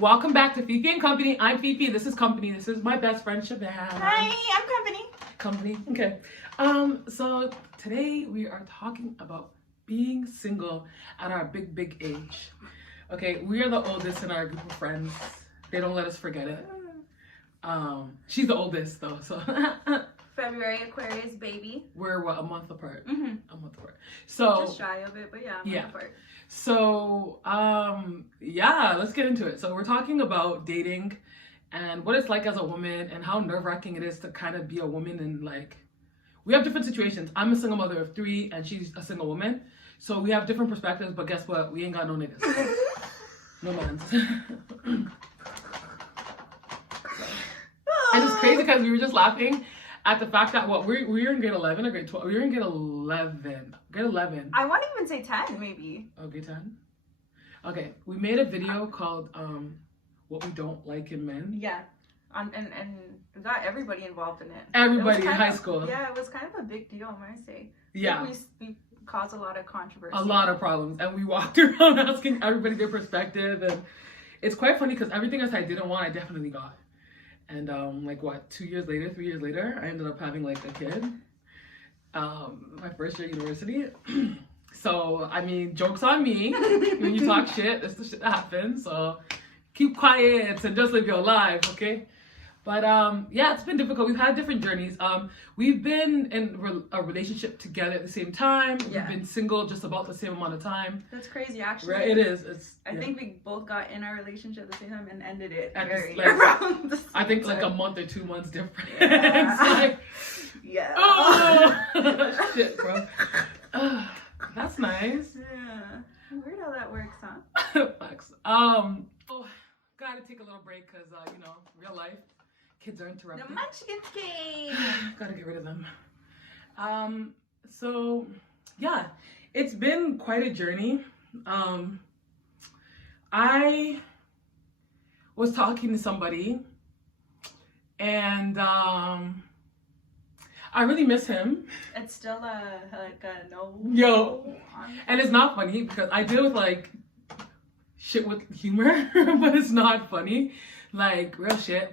Welcome back to Fifi and Company. I'm Fifi. This is Company. This is my best friend Shabana. Hi, I'm Company. Company. Okay. So today we are talking about being single at our big age. Okay, we are the oldest in our group of friends. They don't let us forget it. She's the oldest though, so February Aquarius baby. we're what, a month apart. Mm-hmm. A month apart. So Just shy of it, but yeah, a month apart. So yeah, let's get into it. So we're talking about dating and what it's like as a woman and how nerve-wracking it is to kind of be a woman, and like we have different situations. I'm a single mother of 3 and she's a single woman. So we have different perspectives, but guess what? We ain't got no niggas. No mans. And it's crazy because we were just laughing at the fact that we were in grade 11 or grade 12. We were in grade 11. Grade 11. I want to even say 10 maybe. Oh, grade 10? Okay, we made a video called What We Don't Like in Men. Yeah. And we got everybody involved in it. Everybody in high of, school. Yeah, it was kind of a big deal, I might say. Yeah. We caused a lot of controversy. A lot of problems. And we walked around asking everybody their perspective. And it's quite funny because everything else I didn't want, I definitely got. And like what, 3 years later, I ended up having like a kid. My first year at university. So, I mean, joke's on me. When you talk shit, that's the shit that happens. So keep quiet and just live your life, okay? But yeah, it's been difficult. We've had different journeys. We've been in a relationship together at the same time. Yeah. We've been single just about the same amount of time. That's crazy, actually. Right, it is. I think we both got in our relationship at the same time and ended it At very like, around the same I think like a time. month or 2 months difference. Yeah. It's like, Yeah. oh, shit, bro. That's nice. Yeah. Weird how that works, huh? Facts. Oh, gotta take a little break because you know, real life. Kids are interrupted. The Munchkins came. Gotta get rid of them. So yeah, it's been quite a journey. I was talking to somebody and I really miss him. It's still like a no. Yo. And it's not funny because I deal with like shit with humor, but it's not funny. Like real shit.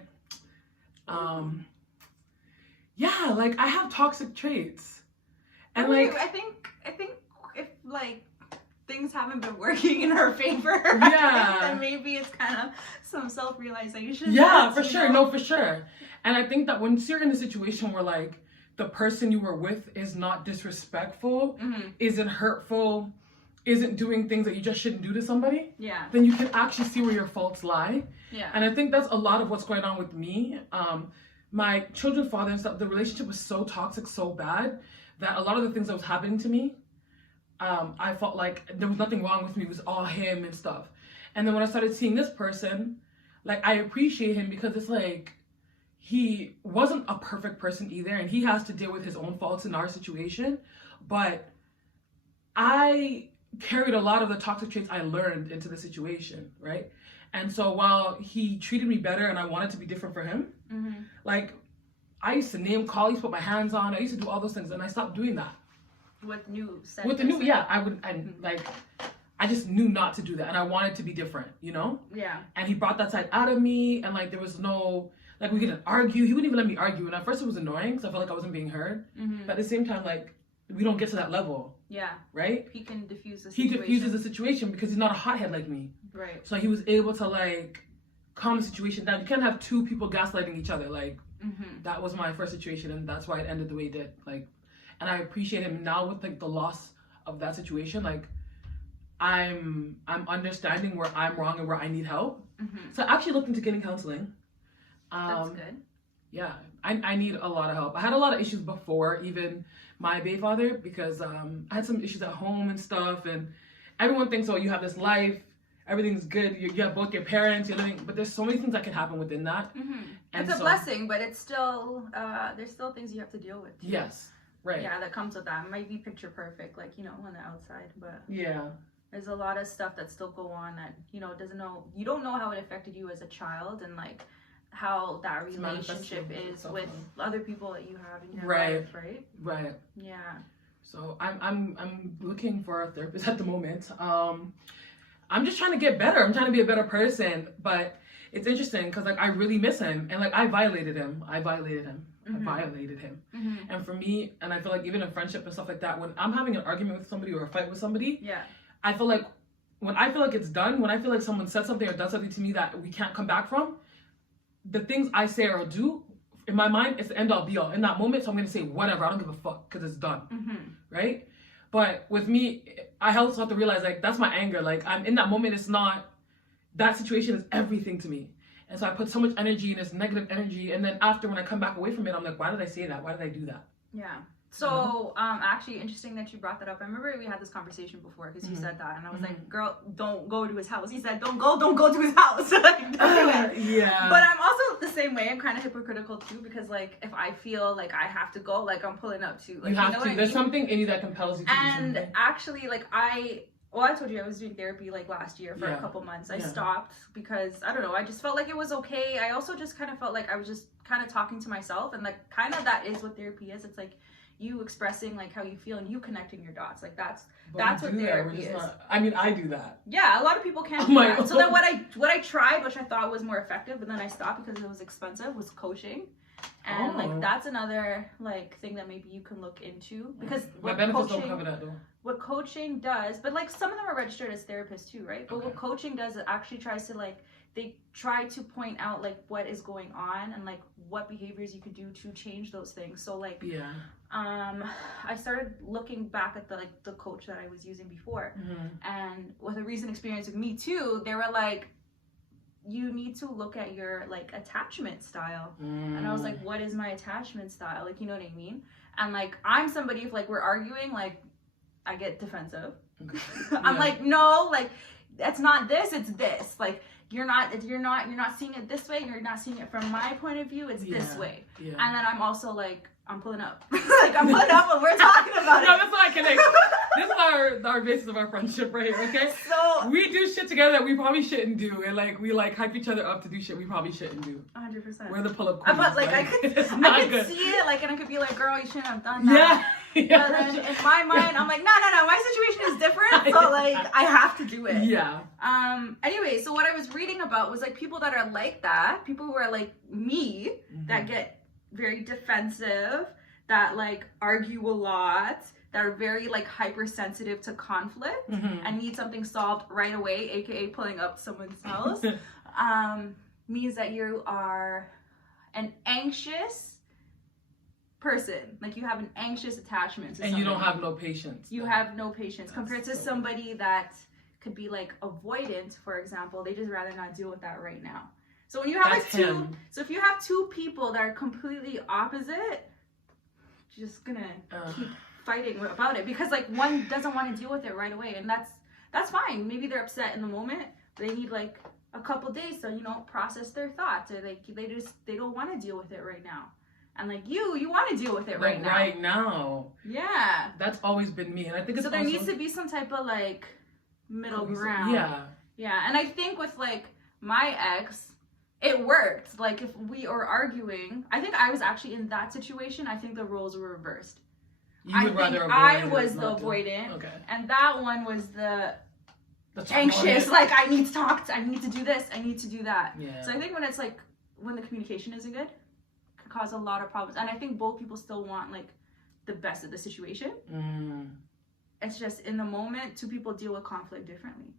Yeah, like I have toxic traits. And like I think if like things haven't been working in her favor, yeah, then maybe it's kind of some self-realization. Yeah, for sure. No, for sure. And I think that once you're in a situation where like the person you were with is not disrespectful, isn't hurtful, isn't doing things that you just shouldn't do to somebody, yeah, then you can actually see where your faults lie. Yeah. And I think that's a lot of what's going on with me. My children's father and stuff, the relationship was so toxic, so bad, that a lot of the things that was happening to me, I felt like there was nothing wrong with me. It was all him and stuff. And then when I started seeing this person, like I appreciate him because it's like, he wasn't a perfect person either. And he has to deal with his own faults in our situation. But I carried a lot of the toxic traits I learned into the situation, right? And so while he treated me better and I wanted to be different for him, like I used to name call, I used to put my hands on, I used to do all those things, and I stopped doing that. With new set. With the new, yeah, I just knew not to do that, and I wanted to be different, you know? Yeah. And he brought that side out of me, and like there was no, like we couldn't argue. He wouldn't even let me argue, and at first it was annoying because I felt like I wasn't being heard. But at the same time, like we don't get to that level. Yeah. Right? He can diffuse the situation. He diffuses the situation because he's not a hothead like me. Right. So he was able to like calm the situation down. You can't have two people gaslighting each other. Like that was my first situation, and that's why it ended the way it did. Like, and I appreciate him now with like the loss of that situation. Like, I'm understanding where I'm wrong and where I need help. So I actually looked into getting counseling. That's good. Yeah, I need a lot of help. I had a lot of issues before even my baby father because I had some issues at home and stuff, and everyone thinks, oh, you have this life, everything's good, you have both your parents, you're living, but there's so many things that can happen within that. And it's a blessing, but it's still there's still things you have to deal with too. Yes, right. Yeah, that comes with that. It might be picture perfect, like, you know, on the outside, but yeah, there's a lot of stuff that still go on that, you know, you don't know how it affected you as a child, and like how that relationship is with other people that you have in your life, right? Right. Yeah. So I'm looking for a therapist at the moment. I'm just trying to get better. I'm trying to be a better person. But it's interesting because like I really miss him, and like I violated him. And for me, and I feel like even in friendship and stuff like that, when I'm having an argument with somebody or a fight with somebody, I feel like when I feel like it's done, when I feel like someone said something or done something to me that we can't come back from, the things I say or do, in my mind, it's the end all be all. In that moment, so I'm going to say whatever. I don't give a fuck because it's done. Right? But with me, I also have to realize, like, that's my anger. Like, I'm in that moment, it's not, that situation is everything to me. And so I put so much energy in this negative energy. And then after, when I come back away from it, I'm like, why did I say that? Why did I do that? Yeah. So, actually, interesting that you brought that up. I remember we had this conversation before because you said that, and I was like, "Girl, don't go to his house." He said, "Don't go to his house." Like, don't do it. Yeah. But I'm also the same way. I'm kind of hypocritical too because, like, if I feel like I have to go, like, I'm pulling up too. Like, you have know to. There's something in you that compels you to do something. And actually, like, I told you I was doing therapy like last year for a couple months. I stopped because I don't know. I just felt like it was okay. I also just kind of felt like I was just kind of talking to myself, and like, kind of that is what therapy is. It's like you expressing like how you feel and you connecting your dots. Like that's what therapy is. I mean, I do that. Yeah, a lot of people can't do that. So then what I tried, which I thought was more effective, but then I stopped because it was expensive, was coaching. And like that's another like thing that maybe you can look into because my benefits don't cover that though. What coaching does, but like some of them are registered as therapists too, right? But what coaching does, it actually tries to like, they try to point out like what is going on and like what behaviors you could do to change those things. So like I started looking back at the coach that I was using before, and with a recent experience with me too, they were like, you need to look at your like attachment style. And I was like, what is my attachment style? Like, you know what I mean? And like, I'm somebody, if like we're arguing, like I get defensive. I'm like, no, like it's not this, it's this. Like you're not seeing it this way, you're not seeing it from my point of view, it's this way. And then I'm also like, I'm pulling up. Like I'm pulling up when we're talking about it. No, that's why I connect. This is our basis of our friendship right here, okay? So we do shit together that we probably shouldn't do, and like we like hype each other up to do shit we probably shouldn't do. 100%. We're the pull-up queens. But like I could see it, like, and I could be like, girl, you shouldn't have done that. Yeah. But then in my mind, I'm like, no, my situation is different, so like I have to do it. Yeah. Anyway, so what I was reading about was like people that are like that, people who are like me, that get very defensive, that like argue a lot, that are very like hypersensitive to conflict and need something solved right away, aka pulling up someone's house, means that you are an anxious person. Like you have an anxious attachment to somebody. And you don't have no patience. You have no patience compared to somebody that could be like avoidant, for example. They just rather not deal with that right now. So when you have so if you have two people that are completely opposite, you're just gonna keep fighting about it because like one doesn't want to deal with it right away, and that's fine. Maybe they're upset in the moment. They need like a couple days to process their thoughts, or like they don't want to deal with it right now. And like you want to deal with it right now. Right now. Yeah. That's always been me, and I think it's so there needs to be some type of like middle ground. Yeah. Yeah, and I think with like my ex, it worked. Like if we are arguing, I think I was actually in that situation. I think the roles were reversed. I was the avoidant, and that one was the anxious. Like I need to talk. I need to do this. I need to do that. Yeah. So I think when it's like when the communication isn't good, it can cause a lot of problems. And I think both people still want like the best of the situation. It's just in the moment, two people deal with conflict differently.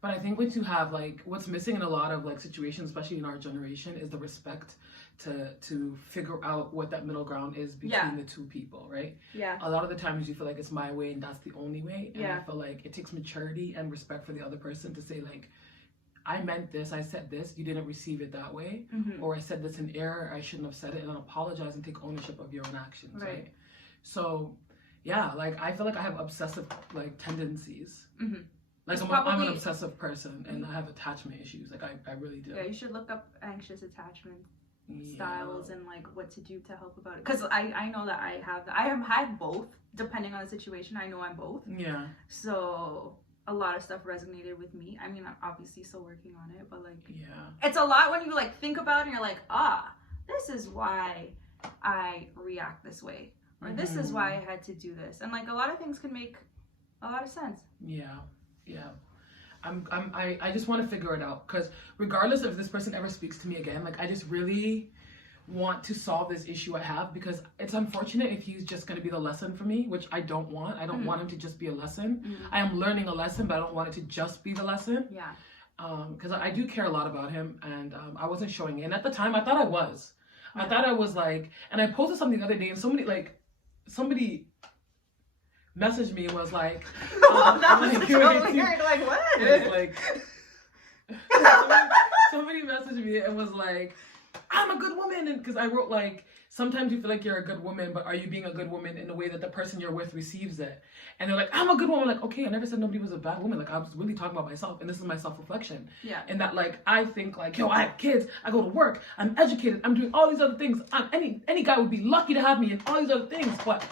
But I think once you have like what's missing in a lot of like situations, especially in our generation, is the respect to figure out what that middle ground is between the two people, right? Yeah. A lot of the times you feel like it's my way and that's the only way. And yeah. I feel like it takes maturity and respect for the other person to say like, I meant this, I said this, you didn't receive it that way. Or I said this in error, I shouldn't have said it, and then apologize and take ownership of your own actions, right? So yeah, like I feel like I have obsessive like tendencies. Like I'm an obsessive person and I have attachment issues. Like I really do. Yeah, you should look up anxious attachment styles and like what to do to help about it. Because I know that I have had both, depending on the situation. I know I'm both. Yeah. So a lot of stuff resonated with me. I mean, I'm obviously still working on it, but like it's a lot when you like think about it and you're like, this is why I react this way. Or this is why I had to do this. And like a lot of things can make a lot of sense. Yeah. I just want to figure it out, because regardless if this person ever speaks to me again, like I just really want to solve this issue I have, because it's unfortunate if he's just going to be the lesson for me, which I don't want. I don't want him to just be a lesson. I am learning a lesson, but I don't want it to just be the lesson. Yeah. Because I do care a lot about him, and I wasn't showing it. And at the time, I thought I was. I thought I was like, and I posted something the other day, and somebody messaged me and was like, that was so weird. Like, what? It was like, somebody messaged me and was like, I'm a good woman. And because I wrote like, sometimes you feel like you're a good woman, but are you being a good woman in the way that the person you're with receives it? And they're like, I'm a good woman. Like, okay, I never said nobody was a bad woman. Like, I was really talking about myself, and this is my self-reflection. Yeah. And that, like, I think like, yo, I have kids, I go to work, I'm educated, I'm doing all these other things. Any guy would be lucky to have me and all these other things, but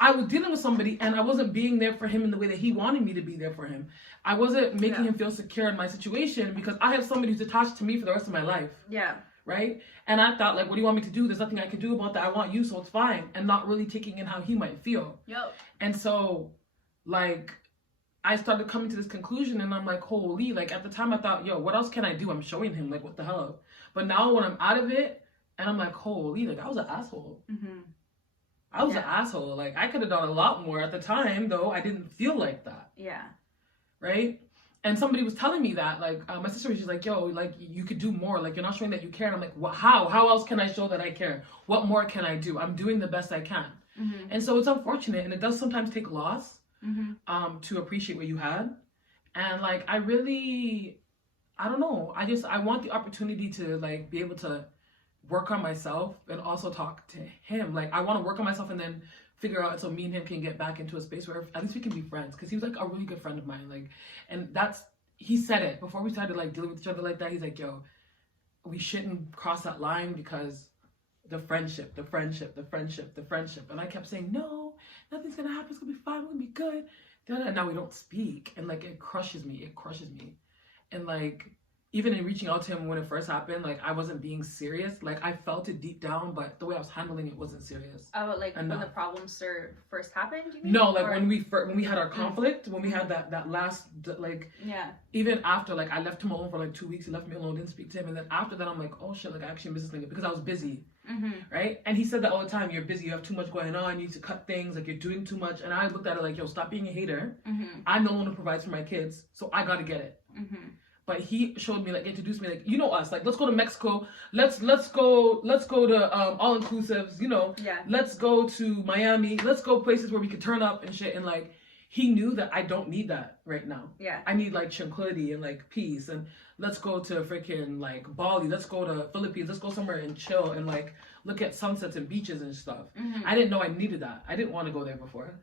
I was dealing with somebody and I wasn't being there for him in the way that he wanted me to be there for him. I wasn't making him feel secure in my situation, because I have somebody who's attached to me for the rest of my life. Yeah. Right? And I thought, like, what do you want me to do? There's nothing I can do about that. I want you, so it's fine. And not really taking in how he might feel. Yep. And so, like, I started coming to this conclusion, and I'm like, holy, like, at the time I thought, yo, what else can I do? I'm showing him, like, what the hell? But now when I'm out of it, and I'm like, holy, like, I was an asshole. I was an asshole. Like, I could have done a lot more at the time, though. I didn't feel like that. Yeah. Right? And somebody was telling me that, like, my sister was just like, yo, like, you could do more. Like, you're not showing that you care. And I'm like, well, how? How else can I show that I care? What more can I do? I'm doing the best I can. And so it's unfortunate. And it does sometimes take loss to appreciate what you had. And, like, I don't know. I want the opportunity to, like, be able to work on myself and also talk to him. Like, I want to work on myself and then figure out so me and him can get back into a space where at least we can be friends, because he was like a really good friend of mine. Like, and he said it before we started like dealing with each other like that. He's like, yo, we shouldn't cross that line, because the friendship. And I kept saying, no, nothing's gonna happen, it's gonna be fine, we're gonna be good. And now we don't speak, and like it crushes me. And like, even in reaching out to him when it first happened, like, I wasn't being serious. Like, I felt it deep down, but the way I was handling it wasn't serious. Oh, like when the problems first happened, you mean? No, like, when we had our conflict, when we had that last, like, even after, like, I left him alone for like 2 weeks, he left me alone, didn't speak to him, and then after that, I'm like, oh shit, like, I actually miss this nigga, because I was busy, right? And he said that all the time, you're busy, you have too much going on, you need to cut things, like, you're doing too much. And I looked at it like, yo, stop being a hater. I'm the one who provides for my kids, so I gotta get it. But he showed me, like, introduced me, like, you know us, like, let's go to Mexico, let's go to all inclusives, you know, let's go to Miami, let's go places where we could turn up and shit. And like, he knew that I don't need that right now. I need like tranquility and like peace. And let's go to freaking like Bali, let's go to Philippines, let's go somewhere and chill and like look at sunsets and beaches and stuff. I didn't know I needed that. I didn't want to go there before,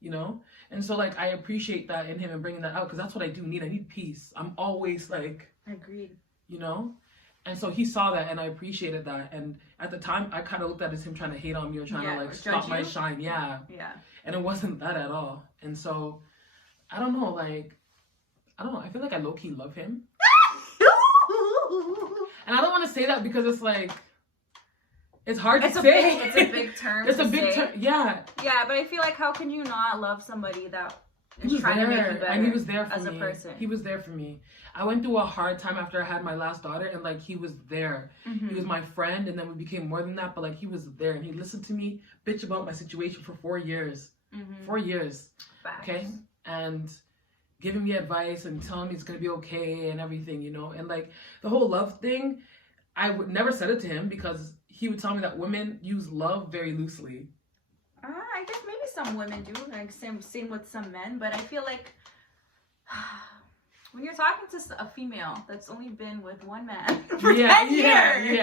you know? And so, like, I appreciate that in him and bringing that out, because that's what I do need. I need peace. I'm always, like... Agreed. You know? And so he saw that, and I appreciated that. And at the time, I kind of looked at it as him trying to hate on me or trying to, like, stop my shine. Yeah. And it wasn't that at all. And so, I don't know, like... I don't know. I feel like I low-key love him. And I don't want to say that because it's, like... It's hard to say. It's a big term. It's a big term. Yeah. Yeah, but I feel like, how can you not love somebody that is trying to make you better? And he was there for as me. A person. He was there for me. I went through a hard time after I had my last daughter, and like, he was there. He was my friend, and then we became more than that. But like, he was there, and he listened to me bitch about my situation for 4 years. 4 years. Facts. Okay, and giving me advice and telling me it's gonna be okay and everything, you know. And like, the whole love thing, I would never said it to him, because he would tell me that women use love very loosely. I guess maybe some women do, like same with some men, but I feel like when you're talking to a female that's only been with one man for 10 years,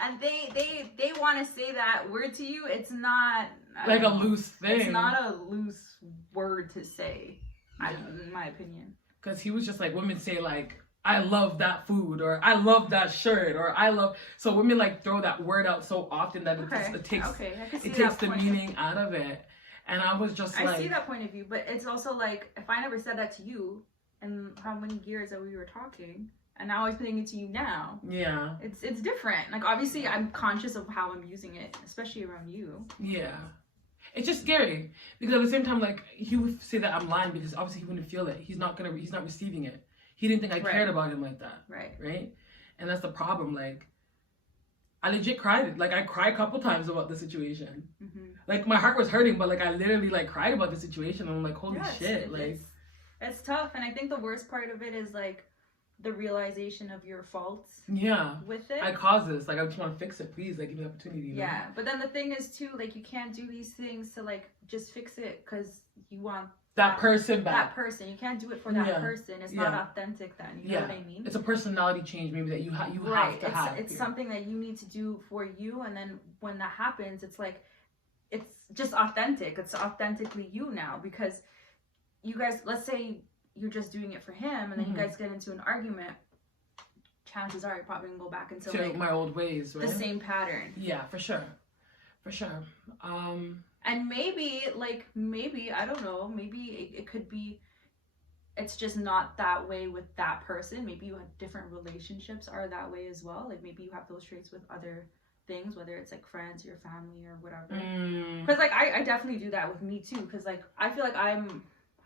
and they want to say that word to you, it's not like a loose thing. It's not a loose word to say, in my opinion. Because he was just like, women say like, I love that food, or I love that shirt, or I love... So women like throw that word out so often that it takes the meaning out of it. And I was just like... I see that point of view, but it's also like, if I never said that to you, and how many years that we were talking, and now I'm putting it to you now. Yeah. It's different. Like, obviously, I'm conscious of how I'm using it, especially around you. Yeah. It's just scary, because at the same time, like, he would say that I'm lying, because obviously he wouldn't feel it. He's not receiving it. he didn't think I cared about him like that. Right. And that's the problem. Like, I legit cried. Like, I cried a couple times about the situation. Like, my heart was hurting, but like I literally like cried about the situation. And I'm like, holy shit. Like, it's tough. And I think the worst part of it is like the realization of your faults. With it. I caused this. Like, I just want to fix it. Please, like, give me the opportunity. You know? But then the thing is too, like, you can't do these things to like just fix it because you want that person back. That person. You can't do it for that person. It's not authentic then. You know what I mean? It's a personality change maybe that you have to have. It's something that you need to do for you, and then when that happens, it's like it's just authentic. It's authentically you now, because you guys, let's say you're just doing it for him, and then you guys get into an argument. Chances are you're probably gonna go back into like my old ways, right? The same pattern. Yeah, for sure. And maybe I don't know, maybe it could be it's just not that way with that person. Maybe you have different relationships are that way as well. Like, maybe you have those traits with other things, whether it's like friends, your family, or whatever. Because like I definitely do that with me too, because like I feel like I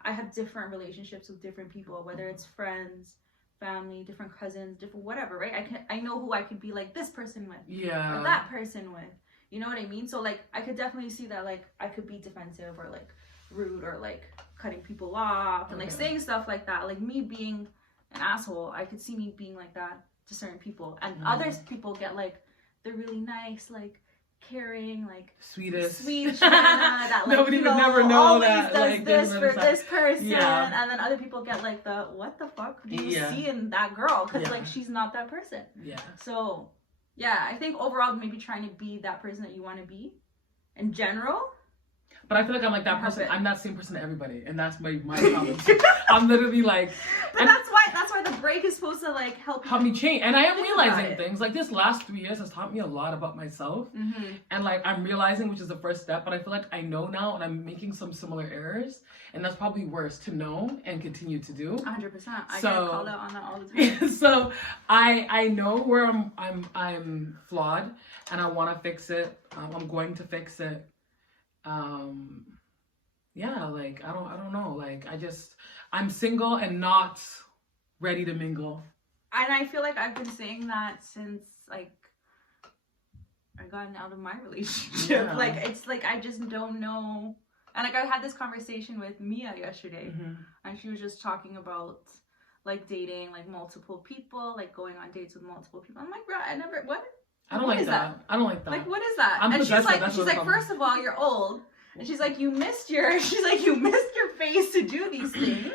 have different relationships with different people, whether it's friends, family, different cousins, different whatever, right? I know who I could be like this person with, or that person with. You know what I mean? So like I could definitely see that like I could be defensive or like rude or like cutting people off and like saying stuff like that. Like me being an asshole, I could see me being like that to certain people, and other people get like they're really nice, like caring, like sweet Shabana that like nobody would never know always that does like this for this person, and then other people get like the what the fuck do you see in that girl, because like she's not that person. So yeah, I think overall maybe trying to be that person that you want to be in general. But I feel like I'm like that person. I'm that same person to everybody, and that's my problem. I'm literally like. But that's why the break is supposed to like help me change. And I am realizing things. Like, this last 3 years has taught me a lot about myself, and like I'm realizing, which is the first step. But I feel like I know now, and I'm making some similar errors, and that's probably worse to know and continue to do. 100%. I get called out on that all the time. So I know where I'm flawed, and I want to fix it. I'm going to fix it. Like I don't know, like I'm single and not ready to mingle. And I feel like I've been saying that since like I gotten out of my relationship. Like it's like I just don't know. And like I had this conversation with Mia yesterday, and she was just talking about like dating like multiple people, like going on dates with multiple people. I'm like, bro, I don't like that. I don't like that. Like, what is that? And she's like, first of all, you're old. And she's like, you missed your face to do these things.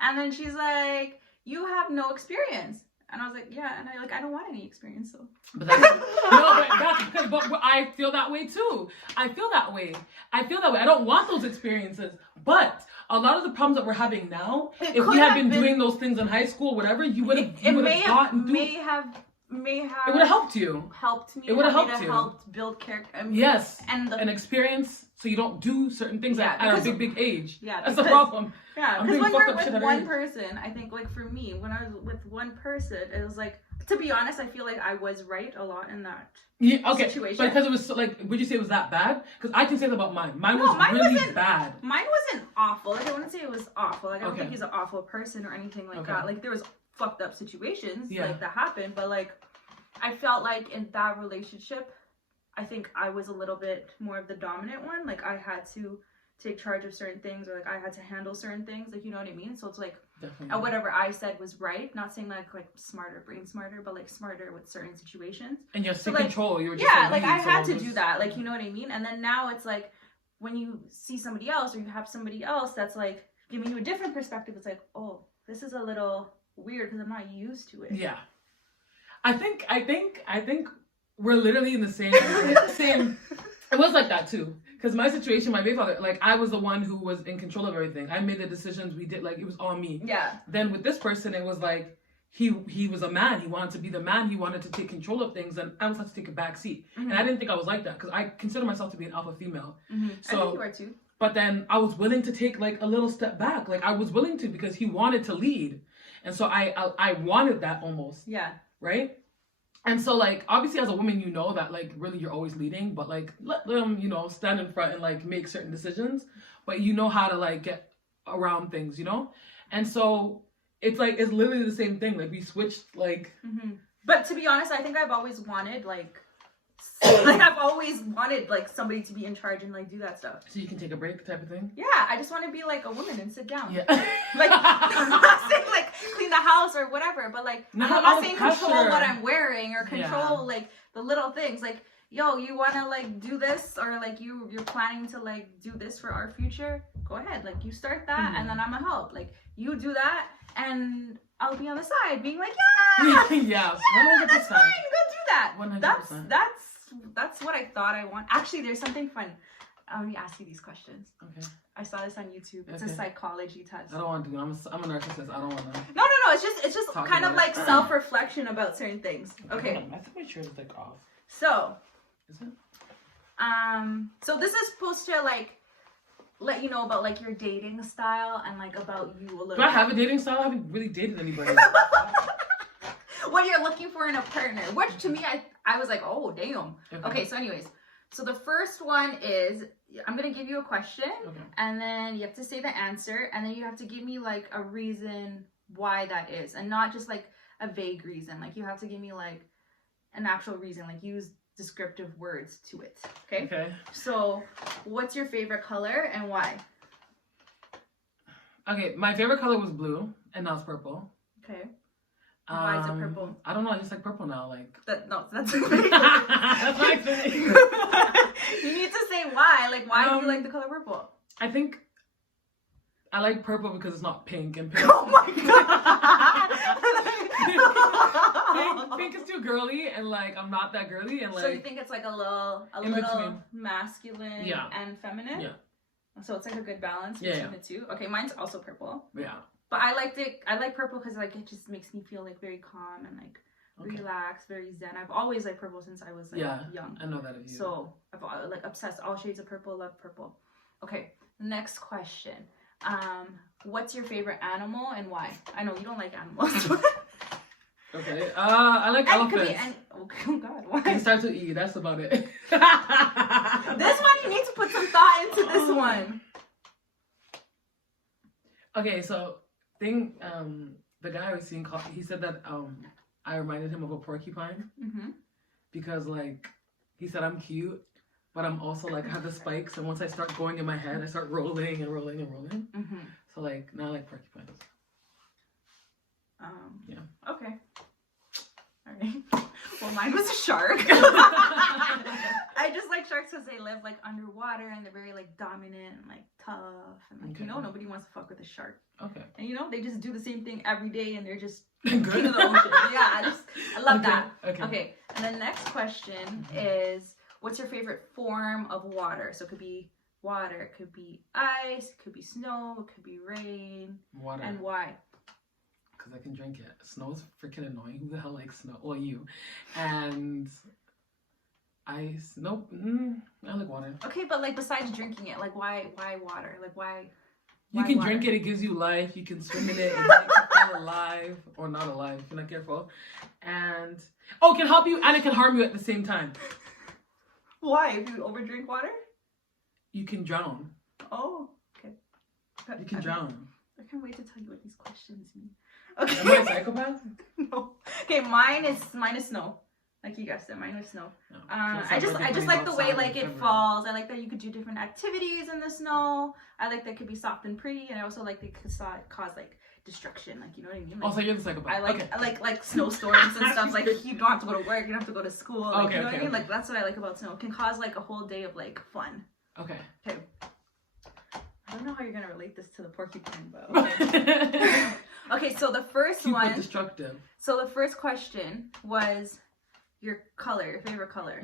And then she's like, you have no experience. And I was like, yeah. And I don't want any experience, so. But I feel that way too. I feel that way. I don't want those experiences. But a lot of the problems that we're having now, if we had been doing those things in high school, whatever, you would have gotten. It would have helped you. Helped me. It would have helped you. Helped build character. And an experience, so you don't do certain things at a big age. Yeah, that's the problem. Yeah, because when you're with one person, I think like for me, when I was with one person, it was like, to be honest, I feel like I was right a lot in that situation. But because it was so, like, would you say it was that bad? Because I can say that about mine. Mine was really bad. Mine wasn't awful. Like I wouldn't say it was awful. Like I don't think he's an awful person or anything like that. Like there was fucked up situations like that happened, but like I felt like in that relationship I think I was a little bit more of the dominant one. Like I had to take charge of certain things, or like I had to handle certain things, like, you know what I mean? So it's like whatever I said was right, not saying like smarter, brain smarter, but like smarter with certain situations. And you're in control. You were just like I had to do that, like, you know what I mean? And then now it's like when you see somebody else, or you have somebody else that's like giving you a different perspective, it's like, oh, this is a little weird because I'm not used to it. Yeah. I think we're literally in the same. It was like that too, because my situation, my baby father, like I was the one who was in control of everything. I made the decisions. We did, like, it was all me. Yeah. Then with this person, it was like he was a man. He wanted to be the man. He wanted to take control of things, and I was had to take a back seat. And I didn't think I was like that, because I consider myself to be an alpha female. So, I think you are too. But then I was willing to take like a little step back. Like I was willing to, because he wanted to lead, and so I wanted that almost. Yeah. Right. And so, like, obviously as a woman, you know that, like, really you're always leading, but, like, let them, you know, stand in front and, like, make certain decisions. But you know how to, like, get around things, you know? And so it's like it's literally the same thing. Like we switched like. But to be honest, I think I've always wanted like I've always wanted like somebody to be in charge and like do that stuff. So you can take a break type of thing? Yeah, I just want to be like a woman and sit down. Yeah. Like I'm not saying like clean the house or whatever, but like I'm not saying control what I'm wearing or control like the little things. Like, yo, you wanna like do this or like you're planning to like do this for our future? Go ahead. Like you start that and then I'ma help. Like you do that and I'll be on the side being like, yeah, yeah, 100%. That's fine. Go do that. 100%. That's what I thought I want. Actually, there's something fun. Let me ask you these questions. Okay. I saw this on YouTube. It's a psychology test. I don't want to do it. I'm a narcissist. I don't want to. No. It's just kind of like self-reflection about certain things. Okay. I think my shirt is like off. So. Is it? So this is supposed to like let you know about like your dating style and like about you a little. Do I have a dating style? I haven't really dated anybody. What you're looking for in a partner, which to me, I was like, oh, damn. Okay, so anyways, so the first one is, I'm going to give you a question, and then you have to say the answer, and then you have to give me, like, a reason why that is, and not just, like, a vague reason. Like, you have to give me, like, an actual reason, like, use descriptive words to it, okay? Okay. So, what's your favorite color, and why? Okay, my favorite color was blue, and now it's purple. Okay. Why is it purple? I don't know. I just like purple now. Like that's that's like you need to say why. Like why do you like the color purple? I think I like purple because it's not pink and pink. Oh my god! pink is too girly and like I'm not that girly and like. So you think it's like a little masculine and feminine? Yeah. So it's like a good balance between the two. Okay, mine's also purple. Yeah. But I liked it. I like purple because like it just makes me feel like very calm and like relaxed, very zen. I've always liked purple since I was like young. I know that of you. So I've like obsessed. All shades of purple. Love purple. Okay, next question. What's your favorite animal and why? I know you don't like animals. Okay. I like elephants. Oh God, why? It starts with E. That's about it. This one you need to put some thought into. This one. Okay, so. The guy I was seeing, he said that I reminded him of a porcupine because like he said I'm cute, but I'm also like I have the spikes, and once I start going in my head, I start rolling and rolling and rolling. So like now I like porcupines. Yeah. Okay. All right. Well, mine was a shark. I just like sharks because they live like underwater and they're very like dominant and like tough and like you know nobody wants to fuck with a shark. Okay. And you know they just do the same thing every day and they're just king of the ocean. Yeah, I love that. Okay. And the next question is, what's your favorite form of water? So it could be water, it could be ice, it could be snow, it could be rain. Water. And why? Because I can drink it. Snow's freaking annoying. Who the hell likes snow? Well, you. And ice. Nope. I like water. Okay, but like besides drinking it, like why water? Like why? You can drink it. It gives you life. You can swim in it. It makes you feel alive or not alive if you're not careful. And it can help you and it can harm you at the same time. Why? If you overdrink water? You can drown. Oh, okay. You can drown. I can't wait to tell you what these questions mean. Okay. Am I a psychopath? No. Okay, mine is snow. Like you guessed it, mine was snow. No. I just like the way like it falls. I like that you could do different activities in the snow. I like that it could be soft and pretty, and I also like that it could cause like destruction. Like you know what I mean? Like, so you're the psychopath. I like snowstorms and stuff. Like you don't have to go to work, you don't have to go to school. Like, you know what I mean? Like that's what I like about snow. It can cause like a whole day of like fun. Okay. Okay. I don't know how you're gonna relate this to the porcupine, but okay. Okay, so the first one. Destructive. So the first question was your color, your favorite color.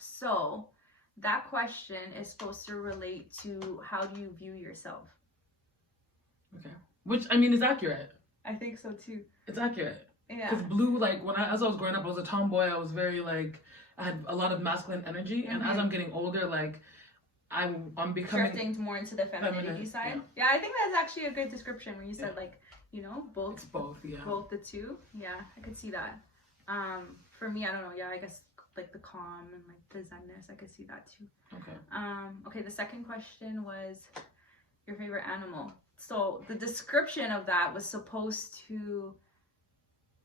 So that question is supposed to relate to how do you view yourself. Okay. Which I mean is accurate. I think so too. It's accurate. Yeah. Because blue, like as I was growing up, I was a tomboy. I was very like I had a lot of masculine energy, and as I'm getting older, like. I'm becoming drifting more into the femininity side. Yeah, I think that's actually a good description when you said like, you know, both. It's both, yeah. Both the two. Yeah, I could see that. For me, I don't know. Yeah, I guess like the calm and like the zenness, I could see that too. Okay. Okay, the second question was your favorite animal. So the description of that was supposed to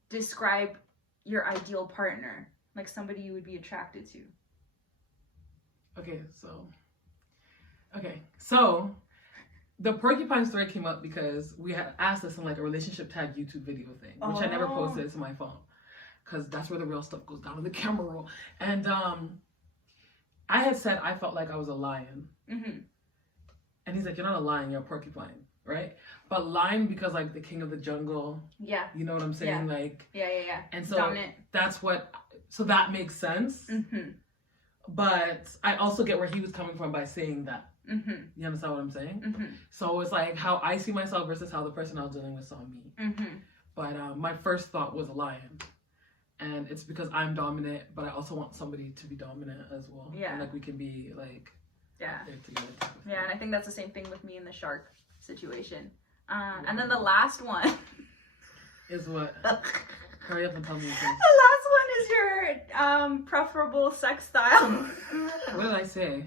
describe your ideal partner, like somebody you would be attracted to. Okay, so the porcupine story came up because we had asked this in like a relationship tag YouTube video thing, which I never posted to my phone because that's where the real stuff goes down in the camera roll. And I had said I felt like I was a lion. Mm-hmm. And he's like, you're not a lion, you're a porcupine, right? But lion because like the king of the jungle. Yeah. You know what I'm saying? Yeah. Like. Yeah. And so dominant. So that makes sense. Mm-hmm. But I also get where he was coming from by saying that. Mm-hmm. You understand what I'm saying? Mm-hmm. So it's like how I see myself versus how the person I was dealing with saw me. Mm-hmm. But my first thought was a lion. And it's because I'm dominant, but I also want somebody to be dominant as well. Yeah. And like we can be like... Yeah. Yeah, and I think that's the same thing with me in the shark situation. And then the last one is what? Hurry up and tell me. Things. The last one is your preferable sex style. What did I say?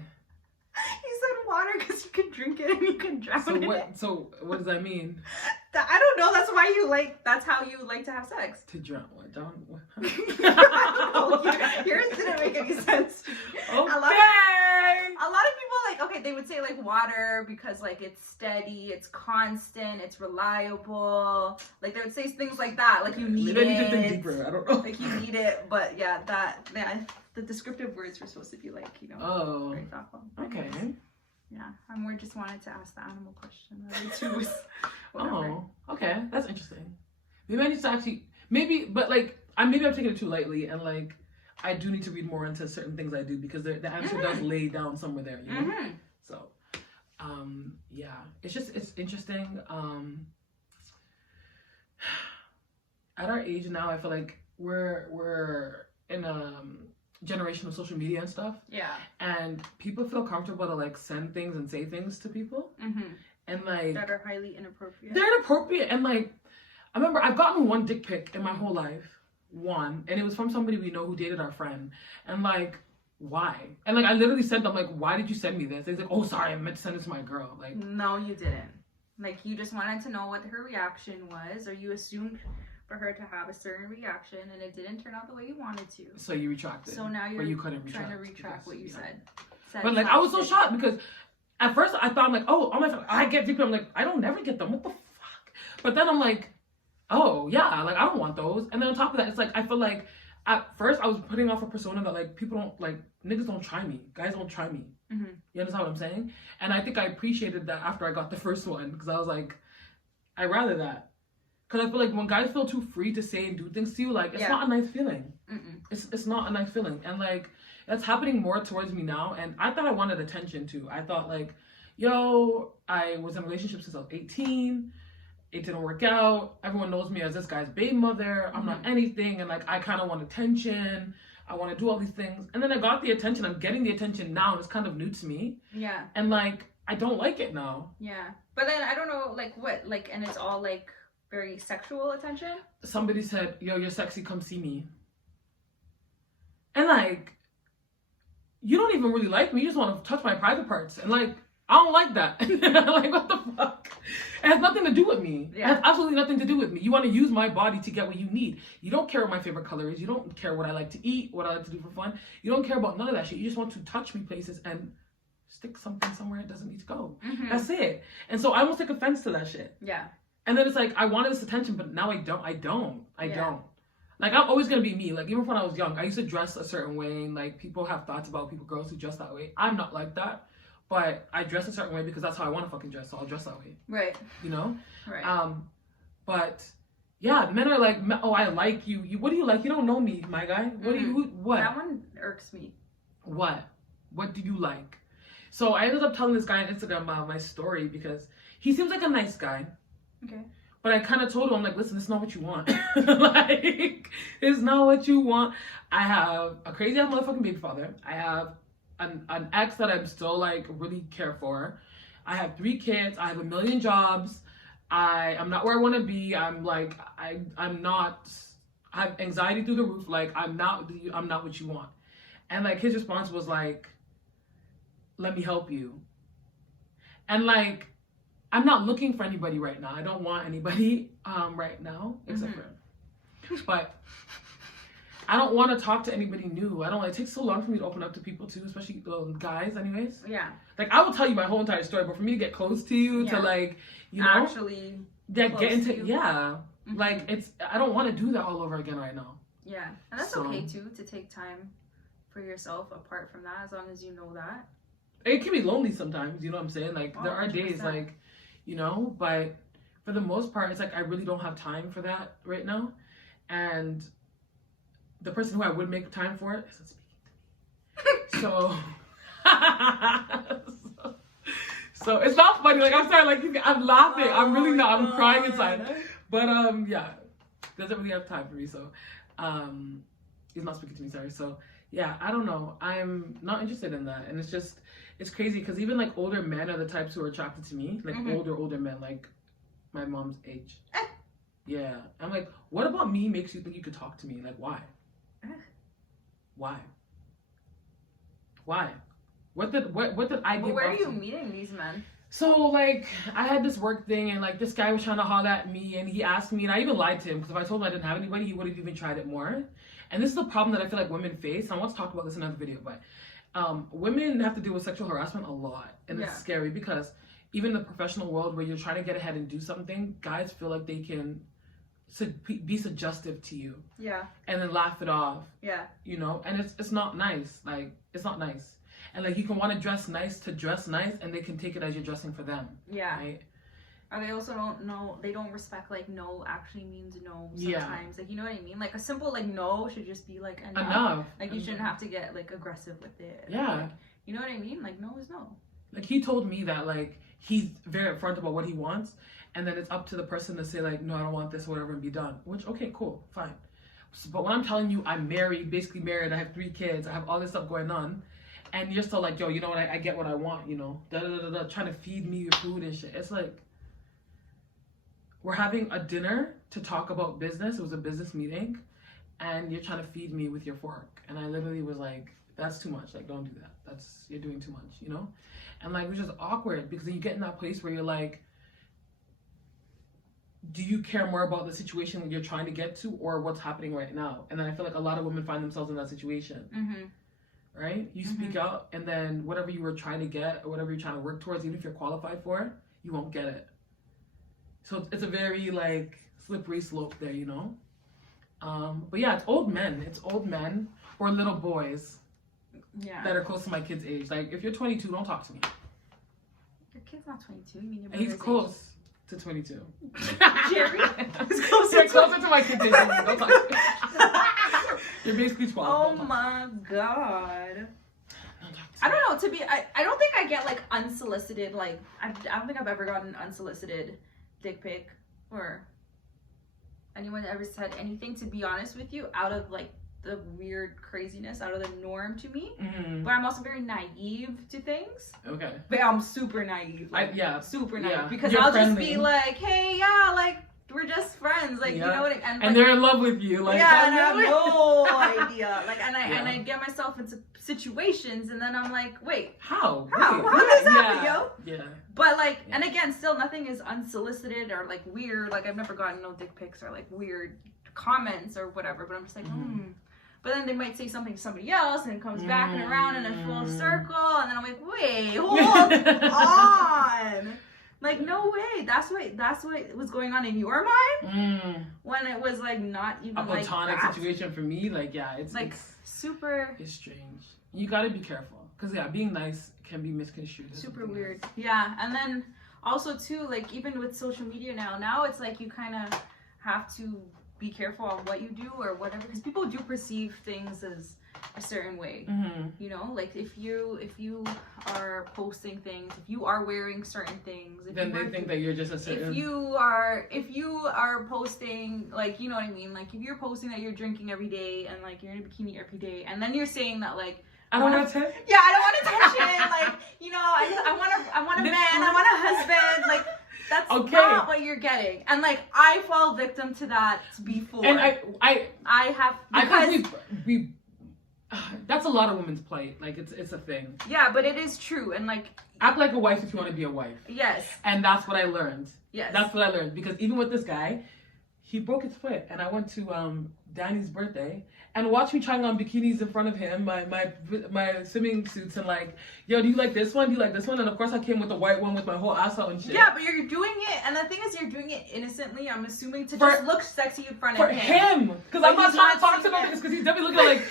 You said water because you can drink it and you can drown it. So what does that mean? I don't know. That's why you like. That's how you like to have sex. To drown what? Yours didn't make any sense. Okay. A lot of people like, okay, they would say like water because like it's steady, it's constant, it's reliable. Like they would say things like that, like you need it. Maybe I need to think deeper. I don't know. Like you need it, but yeah, the descriptive words were supposed to be like, you know, very thoughtful. Okay. Yeah, I more just wanted to ask the animal question. Okay, that's interesting. Maybe I need to actually but like maybe I'm taking it too lightly and like. I do need to read more into certain things I do because the answer does lay down somewhere there, you know? Mm-hmm. So, yeah, it's interesting. At our age now, I feel like we're in a generation of social media and stuff. Yeah. And people feel comfortable to like send things and say things to people. Mm-hmm. And like... that are highly inappropriate. They're inappropriate. And like, I remember I've gotten one dick pic in my whole life. One, and it was from somebody we know who dated our friend, and like, why? And like, I literally said them like, why did you send me this? He's like, oh, sorry, I meant to send it to my girl. Like, no, you didn't. Like, you just wanted to know what her reaction was, or you assumed for her to have a certain reaction, and it didn't turn out the way you wanted to. So you retracted. So now you're you couldn't trying to retract what you said. But like, I was so shocked because at first I thought I'm like, oh my God, I get dick pics. I'm like, I don't never get them. What the fuck? But then I'm like. Oh, yeah, like, I don't want those. And then on top of that, it's like, I feel like, at first, I was putting off a persona that, like, people don't, like, niggas don't try me. Guys don't try me. Mm-hmm. You understand what I'm saying? And I think I appreciated that after I got the first one, because I was like, I'd rather that. Because I feel like when guys feel too free to say and do things to you, like, it's not a nice feeling. Mm-mm. It's not a nice feeling. And, like, that's happening more towards me now. And I thought I wanted attention, too. I thought, like, yo, I was in a relationship since I was 18. It didn't work out. Everyone knows me as this guy's baby mother. I'm not anything. And like, I kind of want attention. I want to do all these things. And then I got the attention. I'm getting the attention now. And it's kind of new to me. Yeah. And like, I don't like it now. Yeah. But then I don't know, like what, like, and it's all like very sexual attention. Somebody said, yo, you're sexy. Come see me. And like, you don't even really like me. You just want to touch my private parts. And like, I don't like that. Like, what the fuck? It has nothing to do with me. Yeah. It has absolutely nothing to do with me. You want to use my body to get what you need. You don't care what my favorite color is. You don't care what I like to eat, what I like to do for fun. You don't care about none of that shit. You just want to touch me places and stick something somewhere it doesn't need to go. Mm-hmm. That's it. And so I almost take offense to that shit. Yeah. And then it's like, I wanted this attention, but now I don't. Like, I'm always going to be me. Like, even when I was young, I used to dress a certain way. And, like, people have thoughts about girls who dress that way. I'm not like that. But I dress a certain way because that's how I want to fucking dress, so I'll dress that way. Right. You know? Right. But yeah, men are like, oh, I like you. What do you like? You don't know me, my guy. What? That one irks me. What do you like? So I ended up telling this guy on Instagram my story because he seems like a nice guy. Okay. But I kind of told him, like, listen, it's not what you want. Like, it's not what you want. I have a crazy ass motherfucking baby father. I have an ex that I'm still like really care for. I have 3 kids. I have a million jobs. I'm not where I want to be. I'm like, I'm not, I have anxiety through the roof. Like, I'm not what you want. And like, his response was like, let me help you. And like, I'm not looking for anybody right now. I don't want anybody right now, except for, but I don't want to talk to anybody new. I don't. It takes so long for me to open up to people too, especially guys. Anyways. Yeah. Like I will tell you my whole entire story, but for me to get close to you, to like, you know, actually get into like I don't want to do that all over again right now. Yeah, and that's okay too, to take time for yourself apart from that, as long as you know that. It can be lonely sometimes, you know what I'm saying? Like there are 100%. days like, you know, but for the most part, it's like I really don't have time for that right now, and the person who I would make time for it isn't speaking to me. So, so it's not funny. Like I'm sorry, like I'm laughing. I'm really not. I'm crying inside. But yeah, doesn't really have time for me. So, he's not speaking to me. Sorry. So yeah, I don't know. I'm not interested in that, and it's crazy because even like older men are the types who are attracted to me. Like older men, like my mom's age. Yeah, I'm like, what about me makes you think you could talk to me? Like why? Why? What did I give? Where are you meeting these men? So like I had this work thing and like this guy was trying to holler at me and he asked me and I even lied to him because if I told him I didn't have anybody he would have even tried it more. And this is the problem that I feel like women face. I want to talk about this in another video, but women have to deal with sexual harassment a lot and it's scary because even in the professional world where you're trying to get ahead and do something, guys feel like they can be suggestive to you, and then laugh it off, you know, and it's not nice. Like it's not nice, and like you can want to dress nice, and they can take it as you're dressing for them, right? Or they also don't know, they don't respect like no actually means no sometimes, like you know what I mean, like a simple like no should just be like enough. Like you shouldn't have to get like aggressive with it, like, you know what I mean, like no is no. Like he told me that like he's very upfront about what he wants. And then it's up to the person to say like, no, I don't want this or whatever and be done. Which, okay, cool, fine. But when I'm telling you I'm married, basically married, I have 3 kids, I have all this stuff going on. And you're still like, yo, you know what, I get what I want, you know. Trying to feed me your food and shit. It's like, we're having a dinner to talk about business. It was a business meeting. And you're trying to feed me with your fork. And I literally was like, that's too much. Like, don't do that. You're doing too much, you know. And like, it was just awkward because then you get in that place where you're like, do you care more about the situation that you're trying to get to or what's happening right now? And then I feel like a lot of women find themselves in that situation, right? You speak out and then whatever you were trying to get or whatever you're trying to work towards, even if you're qualified for it, you won't get it. So it's a very like slippery slope there, you know? But yeah, it's old men or little boys that are close to my kid's age. Like if you're 22, don't talk to me. Your kid's not 22. You mean your brother's he's close. Age. To 22. Jerry? You're closer to my kids' age than me. Don't talk to me. You're basically 12. Oh my god. I don't know, I don't think I get like unsolicited, like I don't think I've ever gotten unsolicited dick pic or anyone ever said anything, to be honest with you, out of like the weird craziness, out of the norm to me. But I'm also very naive to things. Okay. But I'm super naive. Like, super naive. Because I'll just be like, hey, like we're just friends. Like, you know what I mean? And they're in love with you. Like, and I have no idea. Like, and I get myself into situations and then I'm like, wait. How does that happen, yo? Yeah. But like, and again, still nothing is unsolicited or like weird. Like I've never gotten no dick pics or like weird comments or whatever. But I'm just like, But then they might say something to somebody else and it comes back and around in a full circle. And then I'm like, wait, hold on. Like, no way. That's what was going on in your mind? When it was like not even a platonic situation for me. Like, yeah, it's like super. It's strange. You gotta be careful. Because, being nice can be misconstrued. Super weird. Else. Yeah. And then also, too, like, even with social media now it's like you kind of have to be careful on what you do or whatever, because people do perceive things as a certain way. You know, like if you are posting things, if you are wearing certain things, then they think that you're just a certain. If you are posting, like, you know what I mean, like if you're posting that you're drinking every day and like you're in a bikini every day, and then you're saying that like I don't want attention. Yeah, I don't want attention. Like, you know, I want a man, I want a husband. Like, that's not what you're getting. And like, I fall victim to that before. And I have, because That's a lot of women's plight. Like, it's a thing. Yeah, but it is true. And like, act like a wife if you want to be a wife. Yes. And that's what I learned. Yes. That's what I learned. Because even with this guy, he broke his foot. And I went to Danny's birthday and watched me trying on bikinis in front of him, my swimming suits, and like, yo, do you like this one? Do you like this one? And of course I came with the white one with my whole ass out and shit. Yeah, but you're doing it, and the thing is, you're doing it innocently, I'm assuming, to just look sexy in front of him. For him! Because I'm not trying to talk to him because he's definitely looking like,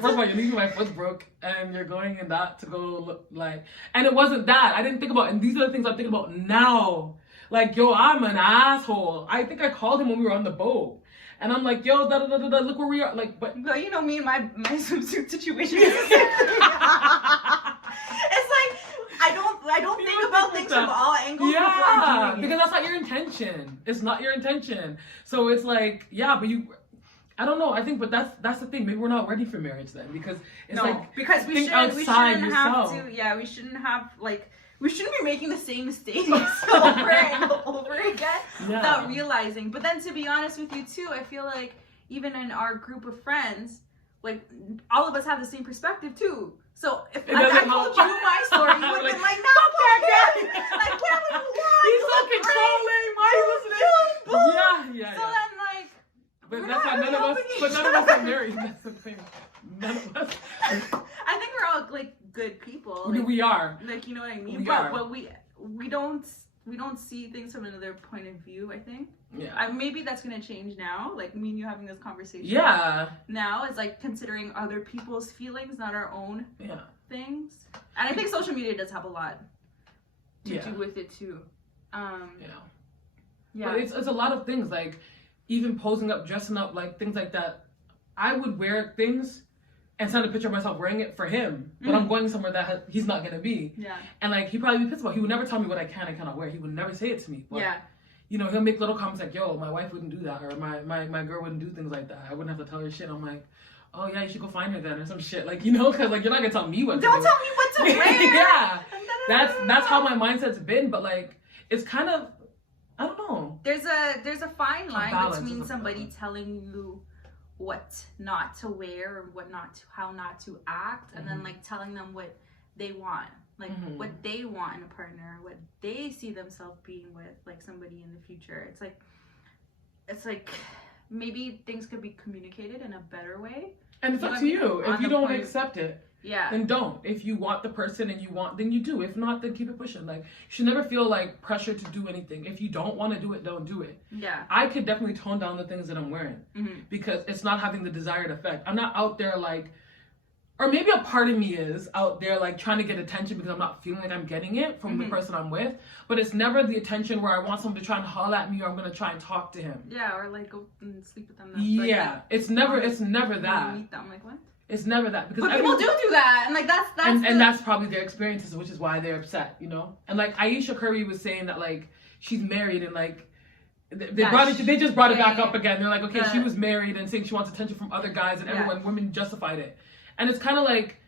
first of all, you're leaving my foot broke, and you're going in that to go look like, and it wasn't that. I didn't think about, and these are the things I'm thinking about now. Like, yo, I'm an asshole. I think I called him when we were on the boat. And I'm like, yo, look where we are. Like, but you know me and my swimsuit situation. It's like I don't think about things from all angles before doing it. Because that's not your intention. It's not your intention. So it's like, yeah, but I don't know. I think, but that's the thing. Maybe we're not ready for marriage then, because it's because we shouldn't have to. Yeah, we shouldn't have we shouldn't be making the same mistakes over and over again without realizing. But then, to be honest with you too, I feel like even in our group of friends, like, all of us have the same perspective too. So if I told you my story, you would have been like, no, fuck that guy. Like, yeah, like, what? He's so controlling. Why are you listening? Yeah. So then, like, but that's why none of us are married. That's the thing. None of us. I think we're all like good people. Like, we are. Like, you know what I mean? But we don't see things from another point of view, I think. Yeah. Maybe that's gonna change now. Like, me and you having this conversation. Yeah. Now is like considering other people's feelings, not our own things. And I think social media does have a lot to do with it too. But it's a lot of things, like even posing up, dressing up, like things like that. I would wear things and send a picture of myself wearing it for him, but I'm going somewhere that he's not gonna be. Yeah. And like, he'd probably be pissed about it. He would never tell me what I can and cannot wear. He would never say it to me. But, you know, he'll make little comments like, yo, my wife wouldn't do that, or my girl wouldn't do things like that. I wouldn't have to tell her shit. I'm like, oh yeah, you should go find her then, or some shit. Like, you know, because like, you're not gonna tell me what to do. Don't tell me what to wear. Yeah. That's how my mindset's been, but like, it's kind of, I don't know. There's a fine line between somebody telling you what not to wear or how not to act, and then like telling them what they want, like what they want in a partner, what they see themselves being with like somebody in the future. It's like maybe things could be communicated in a better way. And it's up to you. If you don't accept it, then don't. If you want the person and then you do. If not, then keep it pushing. Like, you should never feel like pressure to do anything. If you don't want to do it, don't do it. Yeah. I could definitely tone down the things that I'm wearing because it's not having the desired effect. I'm not out there like, or maybe a part of me is out there like trying to get attention because I'm not feeling like I'm getting it from the person I'm with. But it's never the attention where I want someone to try and holler at me or I'm gonna try and talk to him. Yeah, or like go and sleep with them. It's never that. Meet them, like what? It's never that, because people do that, and like that's probably their experiences, which is why they're upset, you know. And like Aisha Curry was saying that like she's married and like they just brought it back up again. They're like, okay, she was married and saying she wants attention from other guys, and women justified it. And it's kind of like,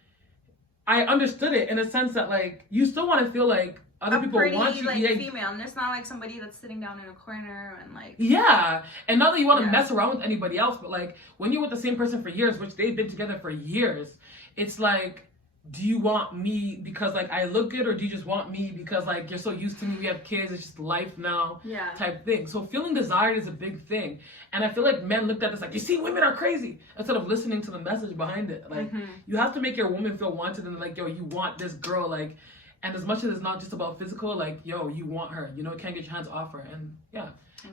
I understood it in a sense that like you still want to feel like other people want you, like female, and it's not like somebody that's sitting down in a corner and like and not that you want to mess around with anybody else, but like when you're with the same person for years, which they've been together for years, it's like, do you want me because like I look good, or do you just want me because like you're so used to me, we have kids, it's just life now type thing. So feeling desired is a big thing, and I feel like men looked at this like, you see, women are crazy, instead of listening to the message behind it. Like you have to make your woman feel wanted, and like, yo, you want this girl, like. And as much as it's not just about physical, like, yo, you want her. You know, you can't get your hands off her. And,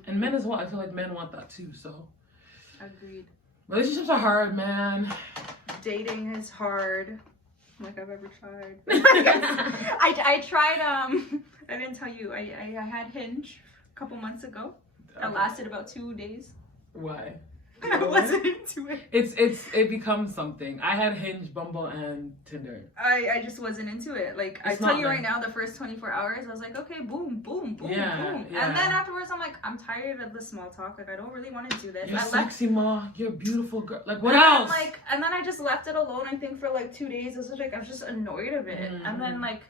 And men as well. I feel like men want that, too, so. Agreed. Relationships are hard, man. Dating is hard. Like I've ever tried. I tried, I didn't tell you, I had Hinge a couple months ago. That lasted about 2 days. Why? I wasn't into it. It becomes something. I had Hinge, Bumble, and Tinder. I just wasn't into it. Like, I tell you right now, the first 24 hours, I was like, okay, boom, boom, boom, boom. Yeah. And then afterwards, I'm like, I'm tired of the small talk. Like, I don't really want to do this. You're sexy, ma. You're a beautiful girl. Like, what else? And then I just left it alone, I think, for like 2 days. It was like, I was just annoyed of it. And then, like,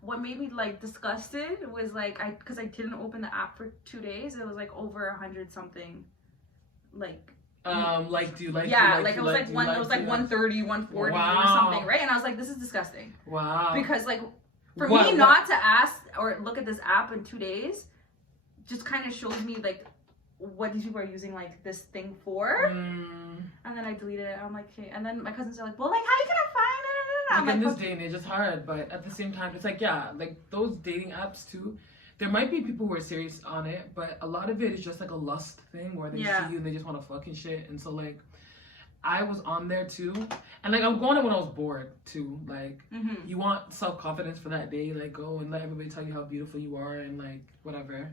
what made me like disgusted was like, because I didn't open the app for 2 days, it was like over 100 something, like, Like, do you like? Yeah, do you like it was like one. It was like 130, 140 Wow. or something, right? And I was like, this is disgusting. Wow. Because like, for me not to ask or look at this app in 2 days, just kind of shows me like what these people are using like this thing for. And then I deleted it. I'm like, okay. And then my cousins are like, well, like, how are you gonna find it? I'm like, in like, this day and age, it's hard, but at the same time, it's like, yeah, like those dating apps too. There might be people who are serious on it, but a lot of it is just like a lust thing where they see you and they just want to fucking shit. And so like, I was on there too, and like I was going on when I was bored too. Like, you want self-confidence for that day, like go and let everybody tell you how beautiful you are and like whatever.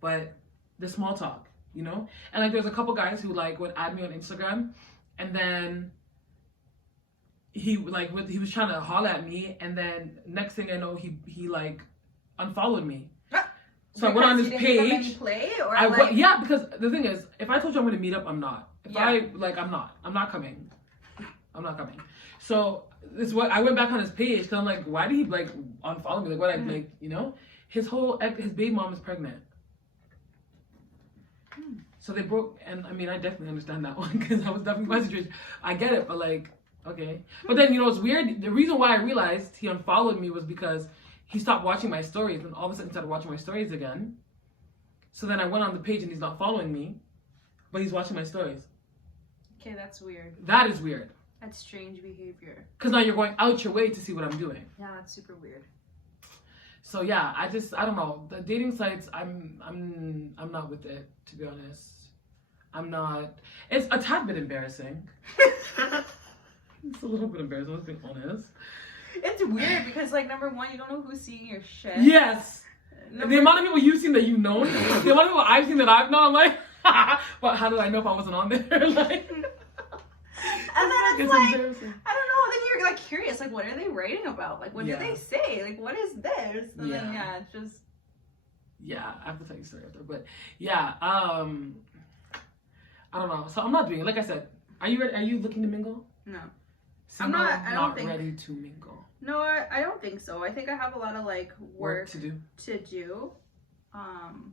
But the small talk, you know. And like there's a couple guys who like would add me on Instagram, and then he was trying to holler at me, and then next thing I know, he like unfollowed me. So I went on his page. Yeah, because the thing is, if I told you I'm going to meet up, I'm not. If I'm not coming. I'm not coming. So this is what I went back on his page because I'm like, why did he like unfollow me? Like, what like, you know, his baby mom is pregnant. So they broke, and I mean, I definitely understand that one because I was definitely my situation. I get it, but like, okay. But then, you know, it's weird. The reason why I realized he unfollowed me was because he stopped watching my stories, and all of a sudden started watching my stories again. So then I went on the page and he's not following me, but he's watching my stories. Okay, that's weird. That is weird. That's strange behavior. Because now you're going out your way to see what I'm doing. Yeah, that's super weird. So yeah, I don't know. The dating sites, I'm not with it, to be honest. I'm not. It's a tad bit embarrassing. It's a little bit embarrassing, let's be honest. It's weird because, like, number one, you don't know who's seeing your shit. Yes. The amount of people you've seen that you've known, the amount of people I've seen that I've known, I'm like, but how did I know if I wasn't on there? Like, and then it's like, I don't know. Then you're like curious, like, what are they writing about? Like, what do they say? Like, what is this? And then it's just. Yeah, I have to tell you a story after, but yeah, I don't know. So I'm not doing it. Like I said, are you ready? Are you looking to mingle? No. Single, I don't think ready to mingle. No, I don't think so. I think I have a lot of like work to do on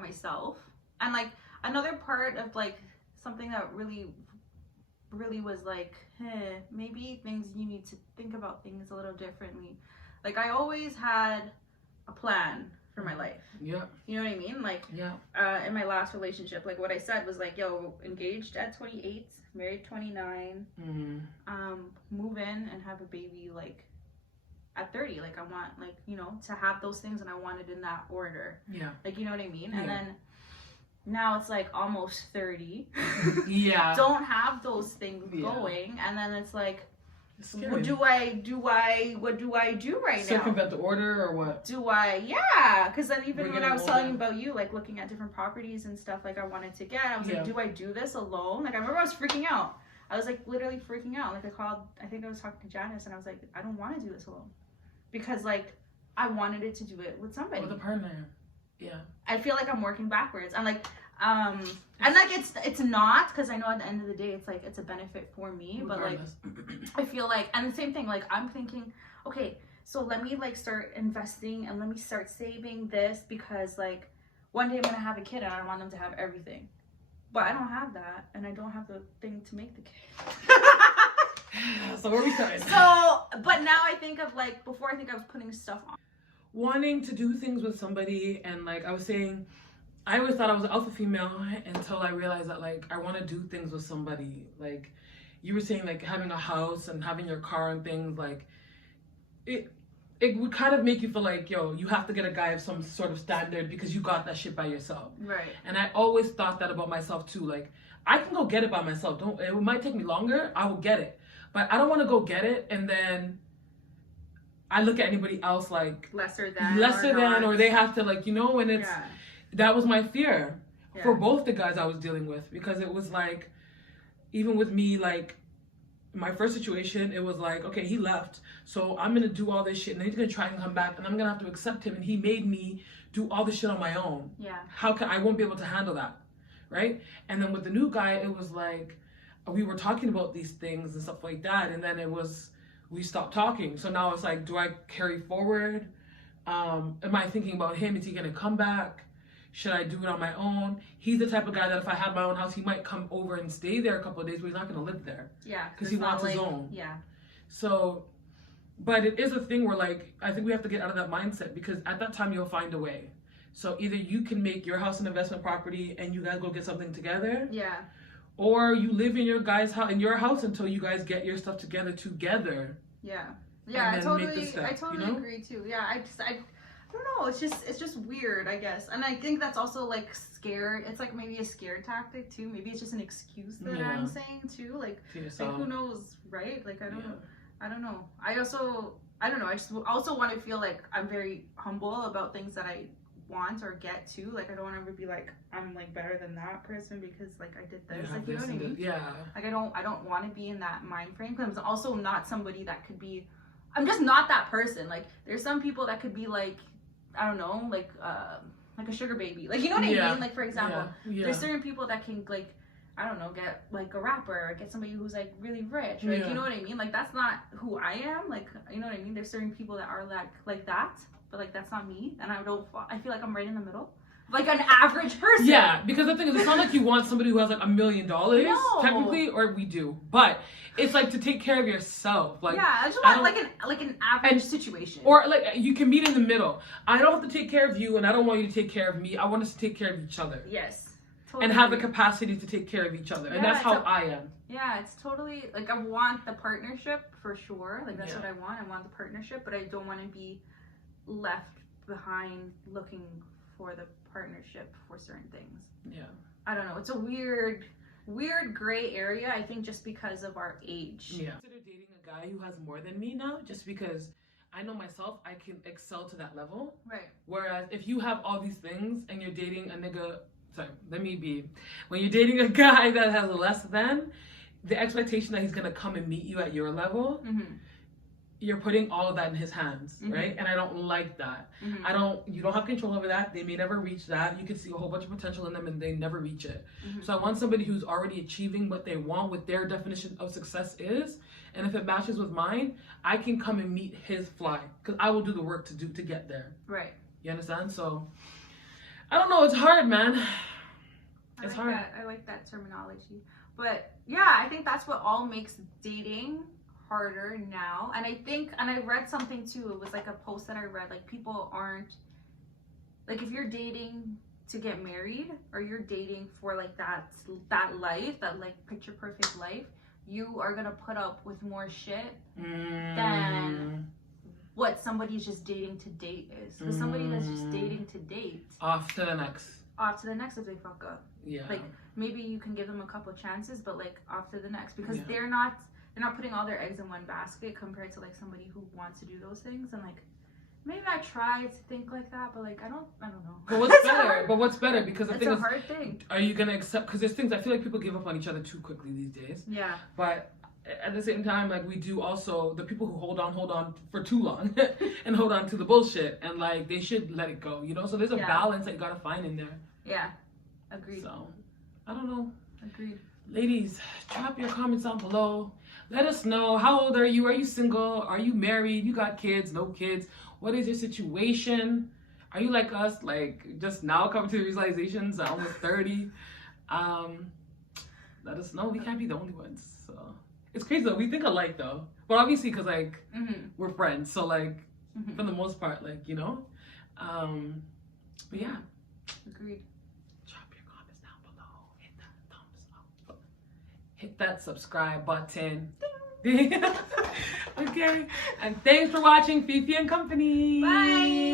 myself. And like another part of like something that really was like, hey, maybe you need to think about things a little differently. Like I always had a plan for my life. Yeah. You know what I mean? Like in my last relationship, like what I said was like, yo, engaged at 28, married 29, move in and have a baby like at 30. Like I want like, you know, to have those things, and I want it in that order. Yeah. Like, you know what I mean? And then now it's like almost 30. Yeah. Don't have those things going, and then it's like, what do I do right now? Circumvent the order or what? Because then even when I was telling about you, like looking at different properties and stuff like I wanted to get, I was like, do I do this alone? Like I remember I was freaking out. I was like literally freaking out. Like I think I was talking to Janice, and I was like, I don't want to do this alone. Because like I wanted it to do it with somebody. With a partner. Yeah. I feel like I'm working backwards. I'm like, and like it's not, because I know at the end of the day it's like it's a benefit for me. Regardless. But like I feel like, and the same thing, like I'm thinking, okay, so let me like start investing and let me start saving this, because like one day I'm gonna have a kid and I want them to have everything, but I don't have that, and I don't have the thing to make the kid. So where are we starting? So but now I think of like, before I think I was putting stuff on, wanting to do things with somebody, and like I was saying, I always thought I was an alpha female until I realized that like I want to do things with somebody. Like you were saying, like having a house and having your car and things, like it would kind of make you feel like, yo, you have to get a guy of some sort of standard because you got that shit by yourself. Right. And I always thought that about myself too. Like I can go get it by myself. It might take me longer. I will get it, but I don't want to go get it and then I look at anybody else like lesser than, or they have to, like, you know, and it's that was my fear for both the guys I was dealing with, because it was like, even with me, like my first situation, it was like, okay, he left, so I'm gonna do all this shit, and then he's gonna try and come back, and I'm gonna have to accept him, and he made me do all this shit on my own. Yeah. I won't be able to handle that, right? And then with the new guy, it was like we were talking about these things and stuff like that, and then we stopped talking. So now it's like, do I carry forward? Am I thinking about him? Is he gonna come back? Should I do it on my own? He's the type of guy that if I had my own house, he might come over and stay there a couple of days, but he's not going to live there. Yeah. Because he wants his own. Yeah. So, but it is a thing where, like, I think we have to get out of that mindset, because at that time you'll find a way. So either you can make your house an investment property and you guys go get something together. Yeah. Or you live in your guys' house, in your house, until you guys get your stuff together. Yeah. Yeah, I totally step, agree too. Yeah, I don't know. It's just weird, I guess. And I think that's also like scared. It's like maybe a scare tactic too. Maybe it's just an excuse that I'm saying too. Like who knows, right? Like I don't know. I don't know. I don't know. I just also want to feel like I'm very humble about things that I want or get to. Like I don't want to ever be like I'm like better than that person because like I did this. Like you know what I mean? Yeah. Like I don't want to be in that mind frame, because I'm also not somebody that could be. I'm just not that person. Like there's some people that could be like, I don't know, like a sugar baby. Like you know what I mean? Like for example, there's certain people that can like, I don't know, get like a rapper or get somebody who's like really rich. Like you know what I mean? Like that's not who I am. Like you know what I mean? There's certain people that are like that, but like that's not me. And I feel like I'm right in the middle. Like an average person. Yeah, because the thing is, it's not like you want somebody who has like $1 million, technically, or we do. But it's like to take care of yourself. Like I just want like an average situation. Or like you can meet in the middle. I don't have to take care of you, and I don't want you to take care of me. I want us to take care of each other. Yes. Totally. And have the capacity to take care of each other. And that's how I am. Yeah, it's totally like I want the partnership for sure. Like that's what I want. I want the partnership, but I don't want to be left behind looking for the partnership for certain things. Yeah. I don't know. It's a weird gray area, I think, just because of our age. Yeah. I consider dating a guy who has more than me now, just because I know myself, I can excel to that level. Right. Whereas if you have all these things and you're dating a nigga, when you're dating a guy that has less than, the expectation that he's gonna come and meet you at your level, you're putting all of that in his hands, right? And I don't like that. You don't have control over that. They may never reach that. You can see a whole bunch of potential in them and they never reach it. So I want somebody who's already achieving what they want, what their definition of success is. And if it matches with mine, I can come and meet his fly, because I will do the work to get there. Right. You understand? So I don't know. It's hard, man. It's hard. I like that terminology. But yeah, I think that's what all makes dating harder now. And I read something too. It was like a post that I read. Like people aren't, like if you're dating to get married or you're dating for like that life, that like picture perfect life, you are gonna put up with more shit than what somebody's just dating to date is. Because somebody that's just dating to date, off to the next if they fuck up. Yeah. Like maybe you can give them a couple chances, but like off to the next, because they're not putting all their eggs in one basket compared to like somebody who wants to do those things. And like maybe I try to think like that, but like I don't know. But what's better? But what's better? Because the thing is, hard thing. Are you gonna accept? Because there's things I feel like people give up on each other too quickly these days. Yeah. But at the same time, like we do also, the people who hold on for too long and hold on to the bullshit, and like they should let it go, you know? So there's a balance that you gotta find in there. Yeah. Agreed. So I don't know. Agreed. Ladies, drop your comments down below. Let us know, how old are you? Are you single? Are you married? You got kids? No kids? What is your situation? Are you like us, like just now coming to the realizations at almost 30? Let us know. We can't be the only ones. So it's crazy though. We think alike though, but obviously because like we're friends. So like for the most part, like you know. But yeah. Agreed. Drop your comments down below. Hit that thumbs up. Hit that subscribe button. Okay. And thanks for watching Fifi and Company. Bye.